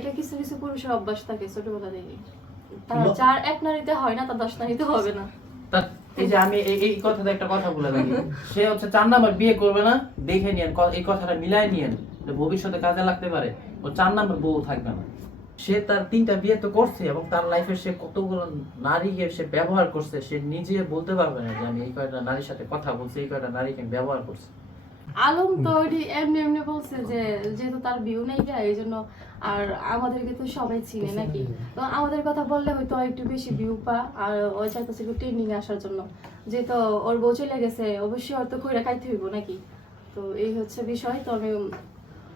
এটা কিছু কিছু পুরুষের অভ্যাস থাকে? ছোটবেলা থেকে তার চার এক নারীতে হয় না তার দশ নারীতে হবে না। এই যে আমি এই কথাটা একটা কথা বলে থাকি সে হচ্ছে চার নাম্বার বিয়ে করবে না দেখে নিয়েন এই কথাটা মিলাই নিয়েন। ভবিষ্যতে কাজে লাগতে পারে। ও চার নাম্বার বউ থাকবে না। সে তার তিনটা বিয়ে তো করছে এবং তার লাইফে সে কতগুলো নারীকে সে ব্যবহার করছে সে নিজে বলতে পারবে না যে আমি এই কয়টা নারীর সাথে কথা বলছি এই কয়টা নারীকে ব্যবহার করছি। আলম তো ওইটি এমনি এমনি বলছে যে যেহেতু তার ভিউ নেই গা এই জন্য আর আমাদেরকে তো সবাই চিনে নাকি? তো আমাদের কথা বললে হয়তো একটু বেশি ভিউ পা আর ওই চাইতেছে একটু ট্রেন্ডিং আসার জন্য। যেহেতু ওর বউ চলে গেছে অবশ্যই ওর তো কইরা খাইতে হইব নাকি? তো এই হচ্ছে বিষয় তো আমি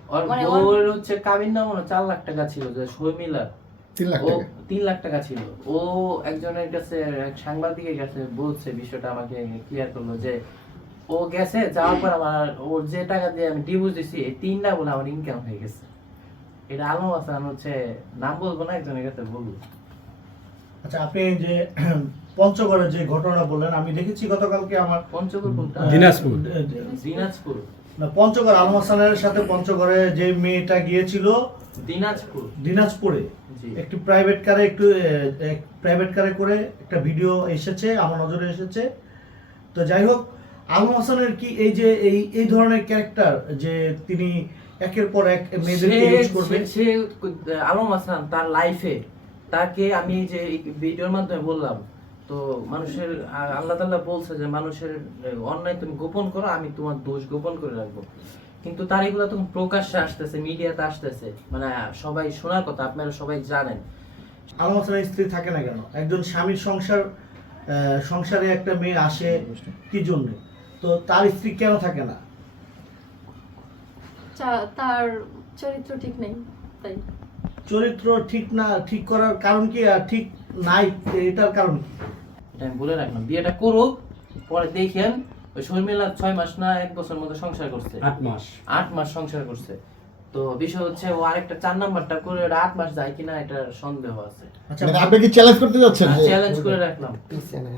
ওর মানে ওর- হচ্ছে কাবিন নাম চার লাখ টাকা ছিল যে শর্মিলা। তিন লাখ ও টাকা। তিন লাখ টাকা ছিল। ও একজনের কাছে এক সাংবাদিকের কাছে বলছে বিষয়টা আমাকে ক্লিয়ার করল যে ও গেছে যাওয়ার পর আমার ওর যে টাকা দিয়ে আমি ডিভোর্স দিছি এই তিনটা বলে আমার ইনকাম হয়ে গেছে। এটা আলম হাসান হচ্ছে নাম বলব না একজনের কাছে বলব। আচ্ছা আপনি যে পঞ্চগড়ের যে ঘটনাটা বললেন আমি দেখেছি গতকালকে আমার পঞ্চগড় কোনটা? দিনাজপুর। দিনাজপুর। না, পঞ্চগড় আলম হাসানের সাথে পঞ্চগড়ে যে মেয়েটা গিয়েছিল দিনাজপুর। দিনাজপুরে। একটি প্রাইভেট কারে একটু প্রাইভেট কারে করে একটা ভিডিও এসেছে আমার নজরে এসেছে। তো যাই হোক আলম হাসানের কি এই যে এই এই ধরনের ক্যারেক্টার যে তিনি একের পর এক মেয়েদেরকে ইউজ করবে? সে- আলম হাসান তার লাইফে তাকে আমি যে ভিডিওর মাধ্যমে বললাম তো মানুষের আল্লাহ তাল্লাহ বলছে যে মানুষের অন্যায় তুমি গোপন করো আমি তোমার দোষ গোপন করে রাখব। কিন্তু তার এগুলো তখন প্রকাশ্যে আসতেছে মিডিয়াতে আসতেছে। মানে সবাই শোনার কথা আপনারা সবাই জানেন। আলম হাসানের স্ত্রী থাকে না কেন? একজন স্বামীর সংসার আহ, সংসারে একটা মেয়ে আসে কি জন্য? তো তার স্ত্রী কেন থাকে না? তার চরিত্র ঠিক নেই তাই। চরিত্র ঠিক না ঠিক করার কারণ কি? আর ঠিক নাই এটার কারণ কি? এটা আমি বলে রাখলাম বিয়েটা করুক পরে দেখেন ওই শর্মিলা ছয় মাস না এক বছর মতো সংসার করছে। আট মাস। আট মাস সংসার করছে। তো বিষয় হচ্ছে ও আরেকটা চার নাম্বারটা করে আট মাস যায় কিনা এটা সন্দেহ আছে। আচ্ছা মানে আপনি কি চ্যালেঞ্জ করতে যাচ্ছেন? যে- চ্যালেঞ্জ করে রাখলাম।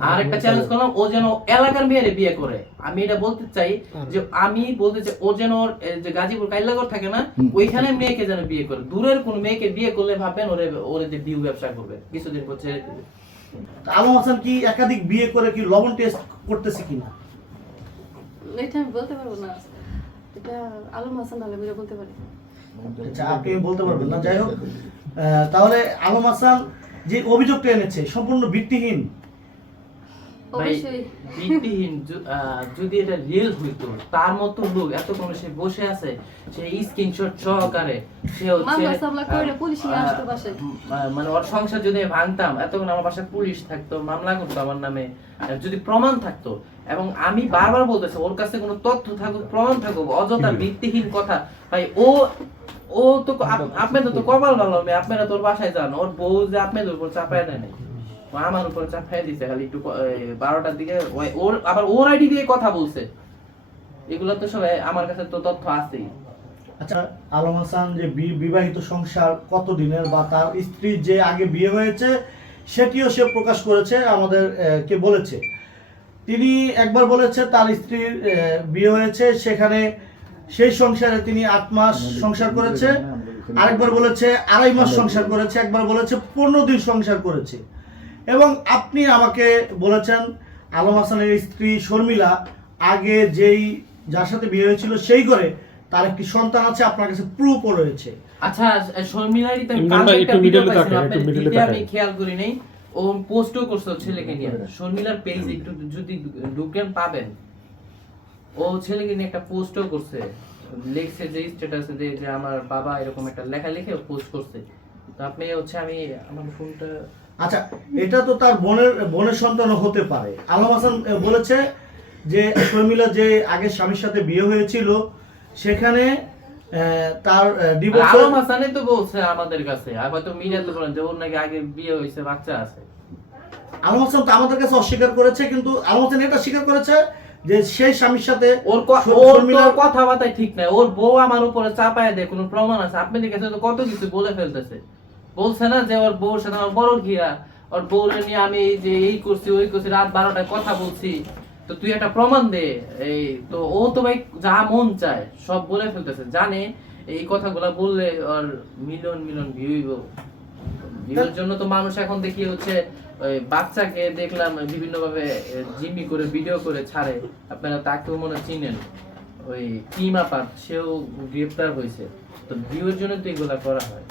আর একটা চ্যালেঞ্জ করলাম ও যেন এলাকার মেয়েরে বিয়ে করে। আমি এটা বলতে চাই যে আমি বলতে চাই ও যেন যে গাজীপুর কাইলাগড় থাকে না ওইখানে মেয়েকে যেন বিয়ে করে। দূরের কোন মেয়েকে বিয়ে করলে ভাববেন ওরে ওরে যে বিউ ব্যবসা করবে কিছুদিন পর ছেড়ে দিবে। আলম হাসান কি একাধিক বিয়ে করে কি লবণ টেস্ট করতেছে কিনা? এটা আমি বলতে পারব না। এটা আলম হাসান আলম এটা বলতে পারি। আচ্ছা আপনি বলতে পারবেন না যাই হোক। তাহলে আলম হাসান যে অভিযোগটা এনেছে সম্পূর্ণ ভিত্তিহীন। ভিত্তিহীন যদি এটা রিয়েল হইতো তার মতো লোক এতক্ষণ সে বসে আছে সে স্ক্রিনশট সহকারে সে হচ্ছে মানে ওর সংসার যদি ভাঙতাম এতক্ষণ আমার বাসায় পুলিশ থাকতো মামলা করতো আমার নামে যদি প্রমাণ থাকতো এবং আমি বারবার বলতেছি ওর কাছে কোনো তথ্য থাকুক প্রমাণ থাকুক অযথা ভিত্তিহীন কথা। ভাই ও ও তো আপনাদের তো কপাল ভালো আপনারা তোর বাসায় যান। ওর বউ যে আপনাদের উপর চাপায় দেয় নাই। আমার উপর চাপায় দিছে খালি একটু বারোটার দিকে। ওর আবার ওর আইডি দিয়ে কথা বলছে। এগুলো তো সবাই আমার কাছে তো তথ্য আছেই। আচ্ছা আলম হাসান যে বিবাহিত সংসার কত দিনের বা তার স্ত্রীর যে আগে বিয়ে হয়েছে সেটিও সে প্রকাশ করেছে আমাদের কে বলেছে। তিনি একবার বলেছে তার স্ত্রীর বিয়ে হয়েছে সেখানে সেই সংসারে তিনি আট মাস সংসার করেছে। আরেকবার বলেছে আড়াই মাস সংসার করেছে একবার বলেছে পনেরো দিন সংসার করেছে। এবং আপনি আমাকে বলেছেন আলম হাসানের স্ত্রী শর্মিলা আগে যেই যার সাথে বিয়ে হয়েছিল সেই করে তার একটি সন্তান আছে আপনার কাছে প্রুফও রয়েছে। আচ্ছা শর্মিলারই তো একটা একটু আমি খেয়াল করি নাই। ও পোস্টও করছে ছেলেকে নিয়ে। শর্মিলার পেজ একটু যদি ঢুকেন পাবেন। ও ছেলেকে নিয়ে একটা পোস্টও করছে। লিখছে যে স্ট্যাটাসে যে যে আমার বাবা এরকম একটা লেখা লিখে পোস্ট করছে। তো আপনি হচ্ছে আমি আমার ফোনটা আচ্ছা এটা তো তার বোনের বোনের সন্তান হতে পারে। আলম হাসান বলেছে যে শর্মিলা যে আগে স্বামীর সাথে বিয়ে হয়েছিল সেখানে তার ডিভোর্স আলম হাসানই তো বলছে আমাদের কাছে। হয়তো মিডিয়াতে বলেন যে ওর নাকি আগে বিয়ে হয়েছে বাচ্চা আছে। আলম হাসান তো আমাদের কাছে অস্বীকার করেছে কিন্তু আলম হাসান এটা স্বীকার করেছে যে সেই স্বামীর সাথে ওর ওর কথাবার্তাই ঠিক নাই। ওর বউ আমার উপরে চাপায় দেয় কোনো প্রমাণ আছে? আপনাদের কাছে তো কত কিছু বলে ফেলতেছে। বলছে না যে ওর বউর সাথে আমার বড় ঘিয়া। ওর বউরে নিয়ে আমি এই যে এই করছি ওই করছি রাত বারোটায় কথা বলছি। তো তুই একটা প্রমাণ দে। এই তো ও তো ভাই যা মন চায় সব বলে ফেলতেছে। জানে এই কথাগুলা বললে আর মিলন মিলিয়ন ভিউ ভিউর জন্য তো মানুষ এখন দেখি হচ্ছে ওই বাচ্চাকে দেখলাম বিভিন্ন ভাবে জিম্মি করে ভিডিও করে ছাড়ে। আপনারা তাকেও মনে চিনেন। ওই টিম আপাত, সেও গ্রেপ্তার হয়েছে। তো ভিউর জন্য তো এগুলা করা হয়।